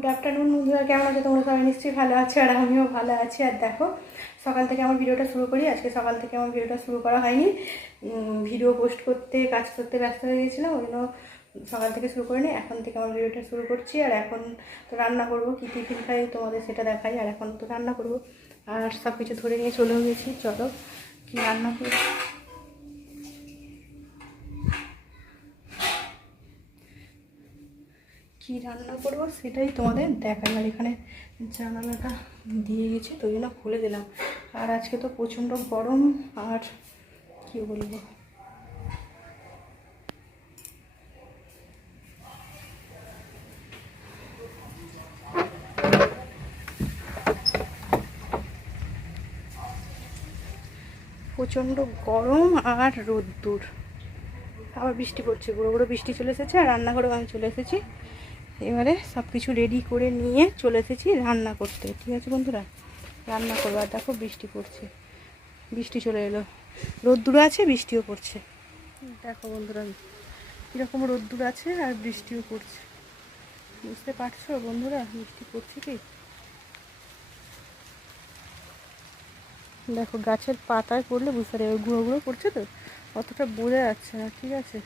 Good afternoon বন্ধুরা, কেমন আছো তোমরা? সবাই নিশ্চয়ই ভালো আছো, আর আমিও ভালো আছি। আর দেখো, সকাল থেকে আমার ভিডিওটা শুরু করি। আজকে সকাল থেকে আমার ভিডিওটা শুরু করা হয়নি, ভিডিও পোস্ট করতে কাজ করতে ব্যস্ত হয়ে গেছিলাম, ওই জন্য সকাল থেকে শুরু করিনি। এখন থেকে আমার ভিডিওটা শুরু করছি। আর এখন তো রান্না করবো, কী টিফিন খাই তোমাদের সেটা দেখাই। আর এখন তো রান্না করবো, আর সব কিছু ধরে নিয়ে চলেও গেছি। চলো কী রান্না করবো, কী রান্না করবো সেটাই তোমাদের দেখাই। আর এখানে জানালাটা দিয়ে গেছি তো, ওই জন্য খুলে দিলাম। আর আজকে তো প্রচণ্ড গরম, আর কী বলবো, প্রচণ্ড গরম আর রোদ্দুর, আবার বৃষ্টি পড়ছে, গুঁড়ো গুঁড়ো বৃষ্টি চলে এসেছে। আর রান্নাঘরেও আমি চলে এসেছি। এবারে সব কিছু রেডি করে নিয়ে চলে এসেছি রান্না করতে। ঠিক আছে বন্ধুরা, রান্না করবো। আর দেখো বৃষ্টি পড়ছে, বৃষ্টি চলে এলো, রোদ্দুর আছে, বৃষ্টিও পড়ছে। দেখো বন্ধুরা কীরকম রোদ্দুর আছে আর বৃষ্টিও পড়ছে, বুঝতে পারছো বন্ধুরা বৃষ্টি পড়ছে কি? দেখো গাছের পাতায় পড়লে বুঝতে পারবে, গুঁড়ো গুঁড়ো পড়ছে তো, অতটা বোঝা যাচ্ছে না। ঠিক আছে,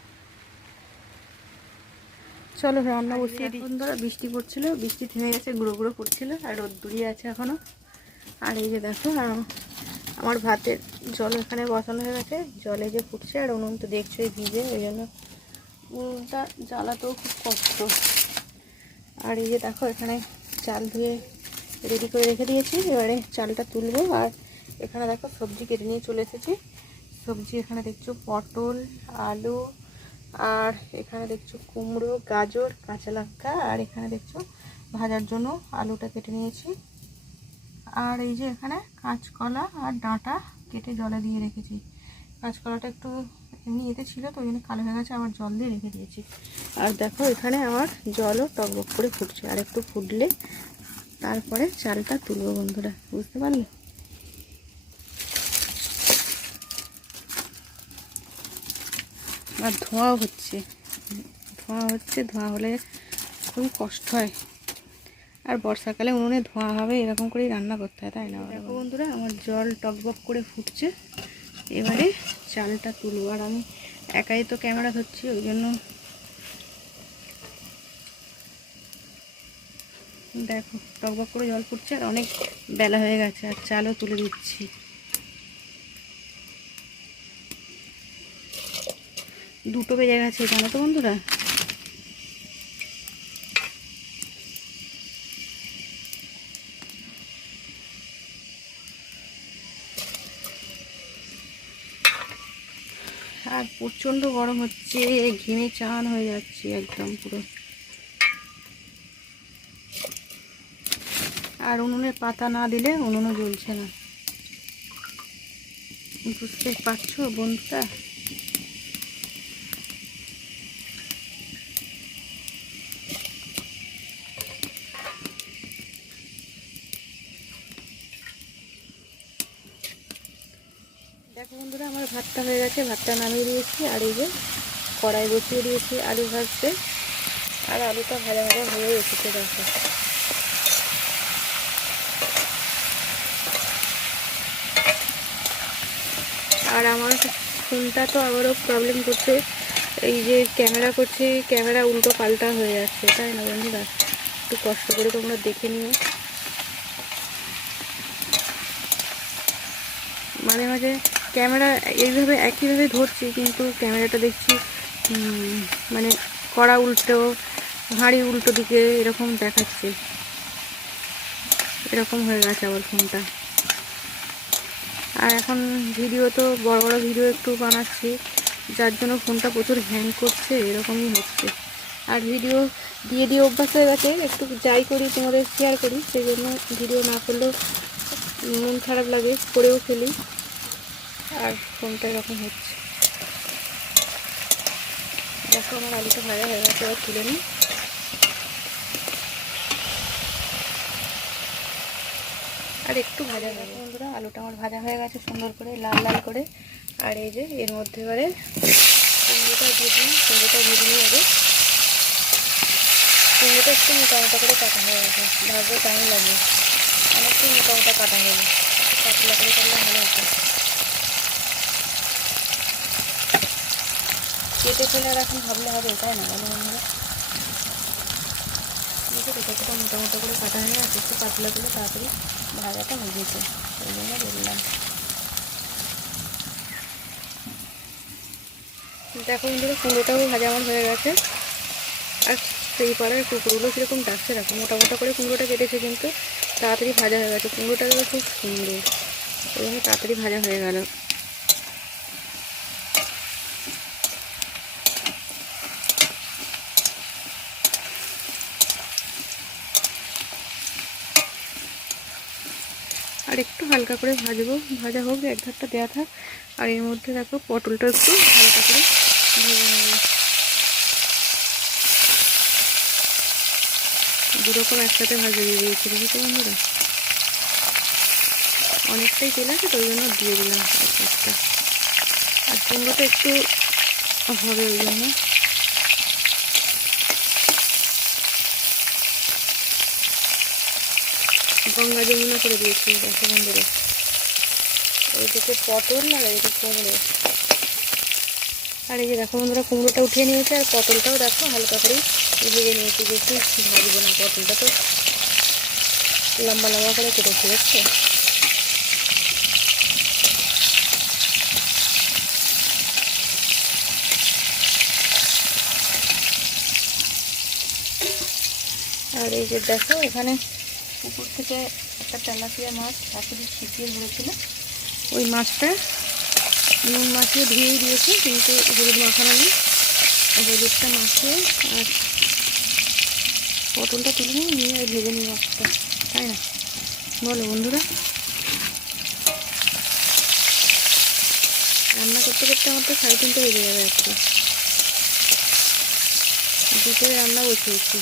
চলো রান্না বসিয়ে দিই। বন্ধুরা বৃষ্টি পড়ছিল, বৃষ্টি থেমে গেছে, গুঁড়ো গুঁড়ো পড়ছিল, আর রোদ্দুরই আছে এখনও। আর এই যে দেখো, আর আমার ভাতের জল এখানে বসানো হয়ে গেছে, জলে যে ফুটছে, আর উনুন তো দেখছোই ভিজে, ওই জন্য উনুনটা জ্বালাতেও খুব কষ্ট। আর এই যে দেখো, এখানে চাল ধুয়ে রেডি করে রেখে দিয়েছি, এবারে চালটা তুলবো। আর এখানে দেখো সবজি কেটে নিয়ে চলে এসেছি। সবজি এখানে দেখছো পটল, আলু, আর এখানে দেখছো কুমড়ো, গাজর, কাঁচা লঙ্কা, আর এখানে দেখছো ভাজার জন্য আলুটা কেটে নিয়েছি। আর এই যে এখানে কাঁচকলা আর ডাঁটা কেটে জলে দিয়ে রেখেছি। কাঁচকলাটা একটু এমনি এতে ছিল তো, ওই জন্য কালো হয়ে গেছে, আবার জল দিয়ে রেখে দিয়েছি। আর দেখো এখানে আমার জলও টকবক করে ফুটছে, আর একটু ফুটলে তারপরে চালটা তুলবো বন্ধুরা, বুঝতে পারলে? আর ধোঁয়াও হচ্ছে, ধোঁয়া হলে খুবই কষ্ট হয়। আর বর্ষাকালে উনুনে ধোঁয়া হবে, এরকম করেই রান্না করতে হয়, তাই না? দেখো বন্ধুরা, আমার জল টকবক করে ফুটছে, এবারে চালটা তুলবো। আর আমি একাই তো ক্যামেরা ধরছি, ওই জন্য দেখো টকবক করে জল ফুটছে, আর অনেক বেলা হয়ে গেছে, আর চালও তুলে দিচ্ছি। দুটো বেজে গেছে, জানো তো বন্ধুরা। আর প্রচণ্ড গরম হচ্ছে, ঘেমে চান হয়ে যাচ্ছে একদম পুরো। আর উনুনে পাতা না দিলে উনুনও জ্বলছে না, বুঝতে পারছো বন্ধুরা। দেখো বন্ধুরা, আমার ভাতটা হয়ে গেছে, ভাতটা নামিয়ে দিয়েছি। আর এই যে কড়াই বসিয়ে দিয়েছি আলু ভাজতে, আর আলুটা ভাজা ভাজা হয়ে এসেছে। দেখো আর আমার ফোনটা তো আবারও প্রবলেম করছে, এই যে ক্যামেরা করছি, ক্যামেরা উল্টো পাল্টা হয়ে যাচ্ছে, তাই না বন্ধুরা? একটু কষ্ট করে তোমরা দেখে নিও। মাঝে মাঝে ক্যামেরা এইভাবে একইভাবে ধরছি, কিন্তু ক্যামেরাটা দেখছি মানে কড়া উল্টো, হাঁড়ি উল্টো দিকে এরকম দেখাচ্ছে, এরকম হয়ে গেছে আবার ফোনটা। আর এখন ভিডিও তো বড় বড় ভিডিও একটু বানাচ্ছি, যার জন্য ফোনটা প্রচুর হ্যাং করছে, এরকমই হচ্ছে। আর ভিডিও দিয়ে দিয়ে অভ্যাস হয়ে গেছে, একটু যাই করি তোমাদের শেয়ার করি, সেই জন্য ভিডিও না করলেও মন খারাপ লাগে, করেও ফেলি, আর ফোনটা এরকম হচ্ছে। দেখো আমার আলুটা ভাজা হয়ে গেছে, এবার তুলে নিই। আর একটু ভাজা হয়ে গেছে বন্ধুরা, আলুটা আমার ভাজা হয়ে গেছে সুন্দর করে লাল লাল করে। আর এই যে এর মধ্যে এবারে কুমড়োটা দিয়ে দিলাম, কুমড়োটা ভেজে নিয়ে যাবে। কুমড়োটা একটু মোটা মোটা করে কাটা হয়ে গেছে, ভাজতে টাইম লাগবে, অনেকটাই মোটা মোটা কাটা হয়ে গেছে, পাতলা করে কাটলে ভালো হতো। কেটে ফেলে আর এখন ভাবলে হবে, তাই না বলো বন্ধুরা? কতটা মোটা মোটা করে কাটা হয়ে গেছে, একটু পাতলা করে তাড়াতাড়ি ভাজাটা হয়ে গেছে, ওই জন্য বললাম। দেখো বন্ধুরা, কুমড়োটাও ভাজা আমার হয়ে গেছে। আর সেই পাড়ার কুকুরগুলো কীরকম ডাকছে রাখো, মোটা মোটা করে কুমড়োটা কেটেছে, কিন্তু তাড়াতাড়ি ভাজা হয়ে গেছে। কুমড়োটা গেলে খুব সুন্দর, ওই জন্য তাড়াতাড়ি ভাজা হয়ে গেল। আর একটু হালকা করে ভাজবো, ভাজা হোক, এক ধারটা দেওয়া থাক। আর এর মধ্যে দেখো পটলটা একটু হালকা করে ভেজে নেবো। দুরকম একসাথে ভাজা দিয়ে দিয়েছি, বুঝতে বন্ধুরা? অনেকটাই তেল আছে তো, ওই জন্য দিয়ে দিলাম একটা। আর কুমড়োটা একটু হবে, ওই জন্য গঙ্গা যমুনা করে দিয়েছি। দেখো বন্ধুরা, ওইদিকে পটল আর এইদিকে কুমড়ো। আর এই যে দেখো বন্ধুরা, কুমড়োটা উঠিয়ে নিয়েছে, আর পটলটাও দেখো হালকা করে ভেজে নিয়েছি। বেশি ভাজবো না, পটলটা তো লম্বা লম্বা করে কেটেছি, দেখছো? আর এই যে দেখো, এখানে পুকুর থেকে একটা তেলাপিয়া মাছ শাশুড়ি ছিটিয়ে ধরেছিল, ওই মাছটা নুন মাখিয়ে ধুয়েই দিয়েছে, কিন্তু হলুদ মাখানো নেই। হলুদটা মাখিয়ে আর পটলটা তুলে নিয়ে আর ভেজে নিই মাছটা, তাই না বলো বন্ধুরা? রান্না করতে করতে আমার তো 3:30 বেজে যাবে আজকে। দুপুরে রান্না বসিয়েছি,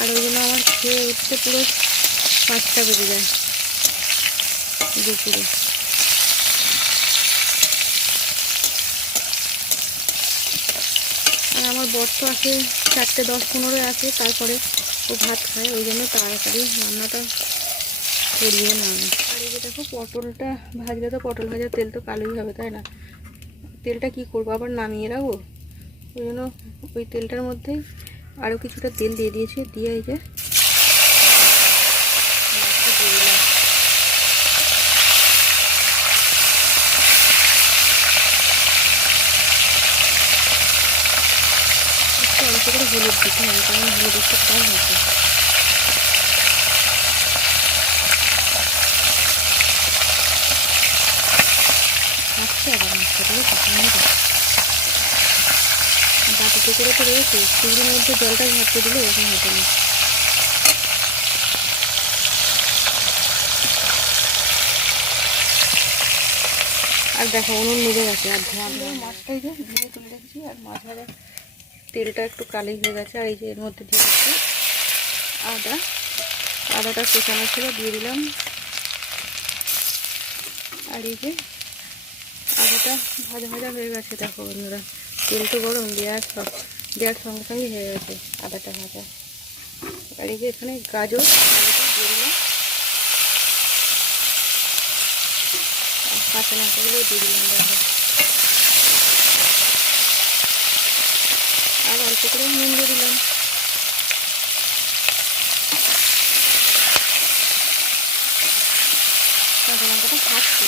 আর ওই জন্য আমার খেয়ে উঠতে পুরো 5টা বেজে যায় দুপুরে। আর আমার বর তো আসে 4:10-15 আসে, তারপরে ও ভাত খায়, ওই জন্য তাড়াতাড়ি রান্নাটা করিয়ে না। আর এই যে দেখো, পটলটা ভাজলে তো পটল ভাজার তেল তো কালোই হবে, তাই না? তেলটা কি করবো, আবার নামিয়ে রাখবো, ওই জন্য ওই তেলটার মধ্যেই আরও কিছুটা তেল দিয়ে দিয়েছি, দিয়ে এই যে অল্প করে হলুদ দিতে হবে, কারণ হলুদ একটু কম হয়েছে। আবার মাছটাকে কখনো বাটিতে করে তো রয়েছে, চিংড়ির মধ্যে জলটা ঘাটতে দিলে এরকম হতো না। আর দেখো, উনুন নিভে গেছে, আর ধোঁয়া ধোঁয়া মাছটাই যে ধুয়ে তুলে রেখেছি, আর মাছ ভাজা তেলটা একটু কালি হয়ে গেছে। আর এই যে এর মধ্যে দিয়ে দিচ্ছি আদাটা কোচানো ছিল, দিয়ে দিলাম। আর এই যে আদাটা ভাজা ভাজা হয়ে গেছে, দেখো বন্ধুরা, তেল তো গরম, দেওয়ার সঙ্গে সঙ্গে হয়ে গেছে আদাটা ভাজা। আর এই যে এখানে গাজর আলুটা দিয়ে দিলাম, আর কাঁচা লঙ্কাগুলো দিয়ে দিলাম, দেখো। আর অল্প করে নুন দিয়ে দিলাম। কাঁচা লঙ্কাটা খাচ্ছি।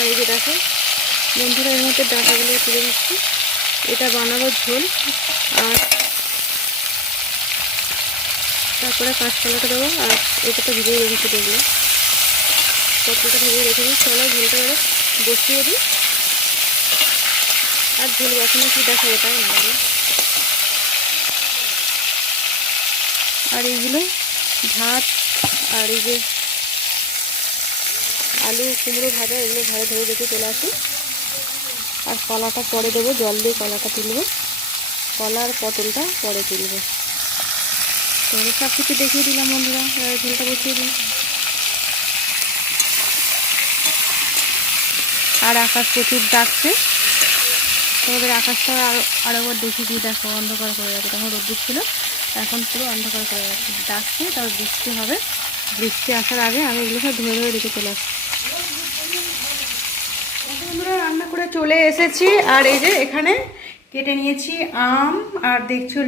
আর এই যে দেখো বন্ধুরা, এর মধ্যে ডাঁটাগুলো তুলে দিচ্ছি। এটা বানাবো ঝোল, আর তারপরে কাঁচকলাটা দেবো। আর এটা তো ভিজিয়ে রেখেছি, দেখবো পটলটা ভিজিয়ে রেখেছি। চলো ঝোলটা এবার বসিয়ে দিই, আর ঝোল বসানো কি দেখাবো, তাই না? আর এইগুলো ভাত আর এই যে আলু কুমড়ো ভাজা, এগুলো ঘরে ধরে রেখে চলে আসি। আর কলাটা পরে দেবো, জল দিয়ে কলাটা তুলবো, কলা আর পটলটা পরে তুলবো। তোমাদের সব কিছু দেখিয়ে দিলাম বন্ধুরা, ঝোলটা বসিয়ে দিই। আর আকাশ প্রচুর ডাকছে, তোমাদের আকাশটা আরেকবার দেখিয়ে দিই। দেখো অন্ধকার করে যাচ্ছে, তখন রোদ্দুর ছিল, এখন পুরো অন্ধকার করে যাচ্ছে, ডাকছে, তারপর বৃষ্টি হবে। বৃষ্টি আসার আগে আমি এগুলো সব ধরে ধরে রেখে চলে আসছি। বন্ধুরা রান্না করে চলে এসেছি, আর এই যে এখানে কেটে নিয়েছি আম, আর দেখছো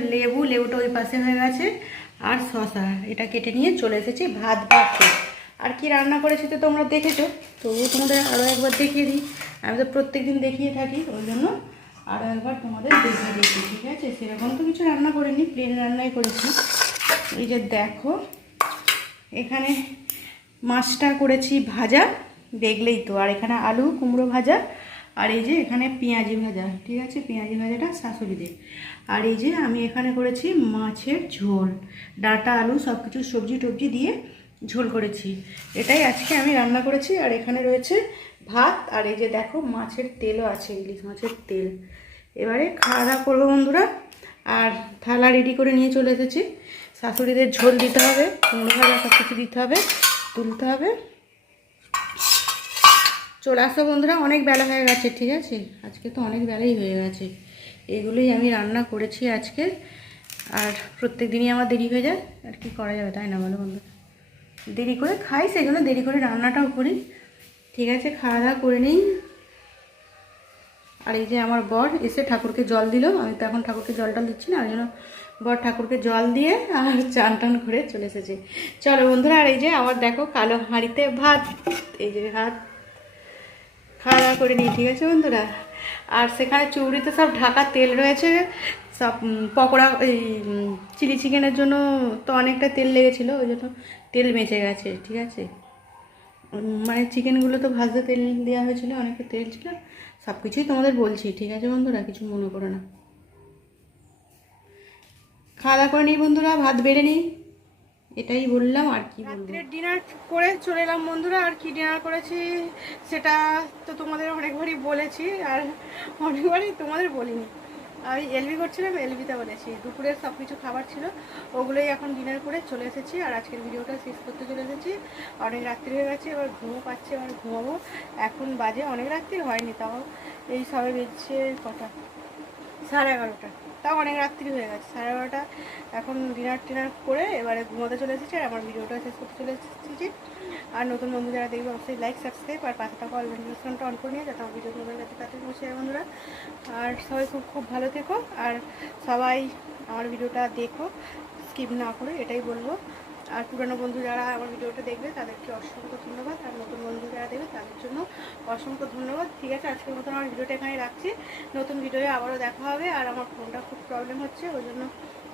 লেবুটা ওই পাশে হয়ে গেছে, আর শশা, এটা কেটে নিয়ে চলে এসেছি ভাত ভাতে। আর কি রান্না করেছি তো তোমরা দেখেছো, তবুও তোমাদের আরও একবার দেখিয়ে দিই। আমি তো প্রত্যেক দিন দেখিয়ে থাকি, ওই জন্য আরও একবার তোমাদের দেখিয়ে দিচ্ছি, ঠিক আছে? সেরকম তো কিছু রান্না করিনি, প্লেন রান্নাই করেছি। এই যে দেখো এখানে মাছটা করেছি ভাজা, দেখলেই তো। আর এখানে আলু কুমড়ো ভাজা, আর এই যে এখানে পেঁয়াজি ভাজা, ঠিক আছে? পেঁয়াজি ভাজাটা শাশুড়িদের। আর এই যে আমি এখানে করেছি মাছের ঝোল, ডাঁটা আলু সব কিছু সবজি টবজি দিয়ে ঝোল করেছি। এটাই আজকে আমি রান্না করেছি। আর এখানে রয়েছে ভাত, আর এই যে দেখো মাছের তেলও আছে, ইলিশ মাছের তেল। এবারে খাওয়া দাওয়া করবো বন্ধুরা। আর থালা রেডি করে নিয়ে চলে এসেছি, শাশুড়িদের ঝোল দিতে হবে, কুমড়ো ভাজা সব কিছু দিতে হবে, তুলতে হবে। চলে আসো বন্ধুরা, অনেক বেলা হয়ে গেছে, ঠিক আছে? আজকে তো অনেক বেলাই হয়ে গেছে। এগুলোই আমি রান্না করেছি আজকে। আর প্রত্যেক দিনই আমার দেরি হয়ে যায়, আর কি করা যাবে, তাই না বলো বন্ধুরা? দেরি করে খাই, সেই জন্য দেরি করে রান্নাটাও করি, ঠিক আছে? খাওয়া দাওয়া করে নিই। আর এই যে আমার বর এসে ঠাকুরকে জল দিল, আমি তো এখন ঠাকুরকে জলটা দিচ্ছি না, ওই জন্য বর ঠাকুরকে জল দিয়ে আর চান টান করে চলে এসেছে। চলো বন্ধুরা, আর এই যে আবার দেখো কালো হাঁড়িতে ভাত, এই যে ভাত খাওয়া দাওয়া করে নিই, ঠিক আছে বন্ধুরা? আর সেখানে চুড়িতে সব ঢাকা তেল রয়েছে, সব পকোড়া, এই চিলি চিকেনের জন্য তো অনেকটা তেল লেগেছিলো, ওই জন্য তেল বেঁচে গেছে, ঠিক আছে? মানে চিকেনগুলো তো ভাজতে তেল দেওয়া হয়েছিলো, অনেকটা তেল ছিল। সব কিছুই তোমাদের বলছি, ঠিক আছে বন্ধুরা? কিছু মনে করো না। খাওয়া দাওয়া করে নিই বন্ধুরা, ভাত বেড়ে নিই, এটাই বললাম। আর কি রাত্রের ডিনার করে চলে এলাম বন্ধুরা। আর কি ডিনার করেছি সেটা তো তোমাদের অনেকবারই বলেছি, আর অনেকবারই তোমাদের বলিনি। আমি এলবি করছিলাম, এলবিতে বলেছি। দুপুরের সব কিছু খাবার ছিল, ওগুলোই এখন ডিনার করে চলে এসেছি। আর আজকের ভিডিওটা শেষ করতে চলে এসেছি। অনেক রাত্রি হয়ে গেছে, এবার ঘুমও পাচ্ছে, এবার ঘুমাবো। এখন বাজে অনেক রাত্রি হয়নি, তাও এই সবে বেজছে কটা, 11:30, তাও অনেক রাত্রি হয়ে গেছে, 11:30। এখন ডিনার টিনার করে এবারে ঘুমাতে চলে এসেছি, আর আমার ভিডিওটা শেষ করতে চলে এসেছি। আর নতুন বন্ধু যারা দেখবে অবশ্যই লাইক সাবস্ক্রাইব আর পাশে থাকা অল নোটিফিকেশনটা অন করে নিয়ে, যাতে আমার ভিডিও তোমাদের কাছে তাড়াতাড়ি পৌঁছে যায় বন্ধুরা। আর সবাই খুব খুব ভালো থেকো, আর সবাই আমার ভিডিওটা দেখো, স্কিপ না করে, এটাই বলবো। আর পুরনো বন্ধু যারা আমার ভিডিওটা দেখবে তাদেরকে অসংখ্য ধন্যবাদ, আর নতুন বন্ধু যারা দেখবে তাদের জন্য অসংখ্য ধন্যবাদ, ঠিক আছে? আজকের মতন আমার ভিডিওটা এখানে রাখছি, নতুন ভিডিওয়ে আবারও দেখা হবে। আর আমার ফোনটা খুব প্রবলেম হচ্ছে, ওই জন্য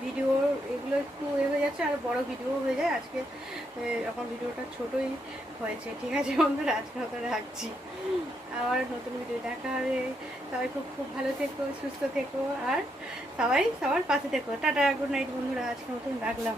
ভিডিও এগুলো একটু হয়ে যাচ্ছে, আর বড় ভিডিও হয়ে যায়। আজকে এখন ভিডিওটা ছোটই হয়েছে, ঠিক আছে বন্ধুরা? আজকের মতো রাখছি, আবার নতুন ভিডিও দেখা হবে। সবাই খুব খুব ভালো থেকো, সুস্থ থেকো, আর সবাই সবার পাশে থেকো। টাটা, গুড নাইট বন্ধুরা, আজকের মতন রাখলাম।